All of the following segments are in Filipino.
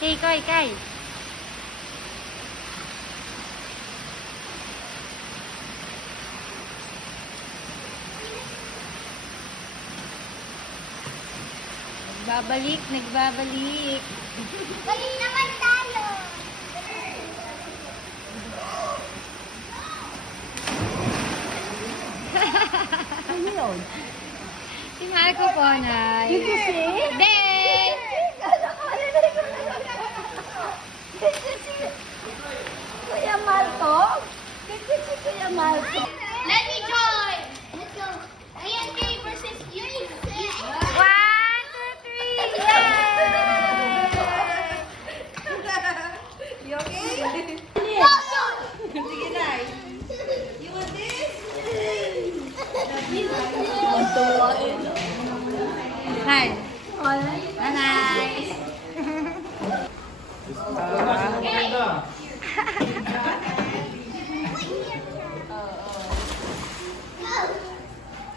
Kay, Koy, Kay. Nagbabalik, nagbabalik. Dali naman tayo. Ano yun? Si Marco po, Nay. Did you see? Hindi! Kuya Marco? Did you see Kuya Marco? Let me join. Let's go. ANK versus UC. 1, 2, 3! Yay! You okay? Sige na. You want this? Ang tuwa eh. no? Hi. Ay, Nanay.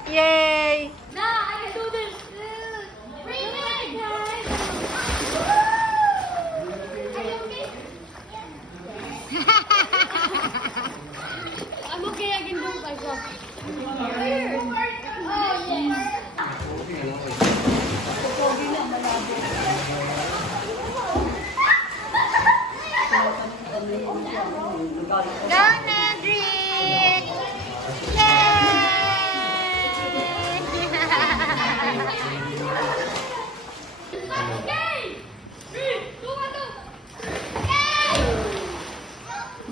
Yay! No, I can do this. 3 minutes. Are you okay? I'm okay. I can do it myself. Oh, yes. Go, Nedrick!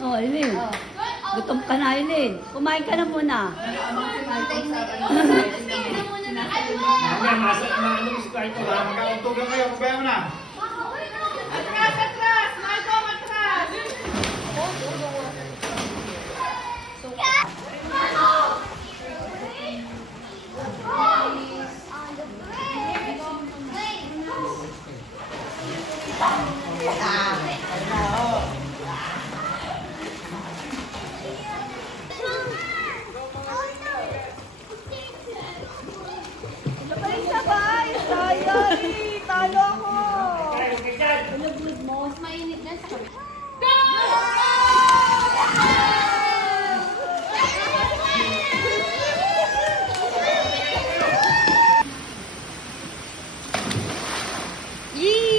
oh, Eileen. Gutom ka na, Eileen. Kumain ka na muna. Ayan, nasa ano mo si Taito ha? Magkakautugan kayo, pabayaan mo na. Atras, atras! Marco, atras! Sabay, sabay! Sayang! Talo ako! Mas mainit na sa kami.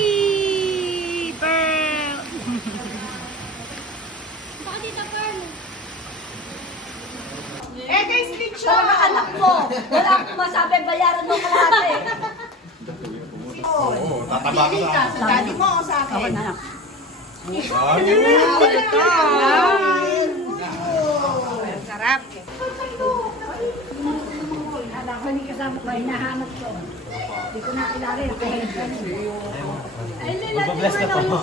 Yee! Pearl! Baka dito, Pearl. Eh, guys, picture! Sa mga anak mo, wala akong masabi, bayaran mo kalahati. Oo, tataba ka sa Sa daddy mo o sa Ako akin? na lang. Sarap. Alam ko ni kasama ko, hinahanap ko. Hindi ko na kilala yung kahit kami. Ay, Magbabless na po.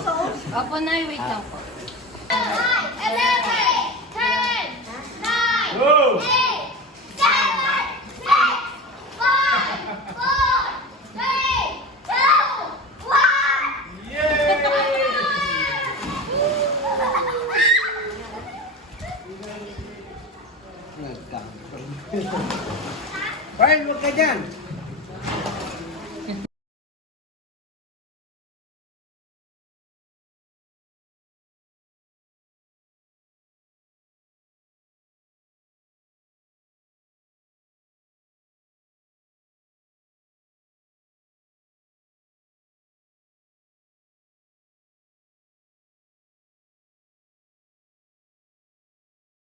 Opo, Nay. Wait lang po. 11, 10, 9, Go! 8, 7, 6, 5, 4, 3, 2, 1. Yay! Brian, huwag ka dyan.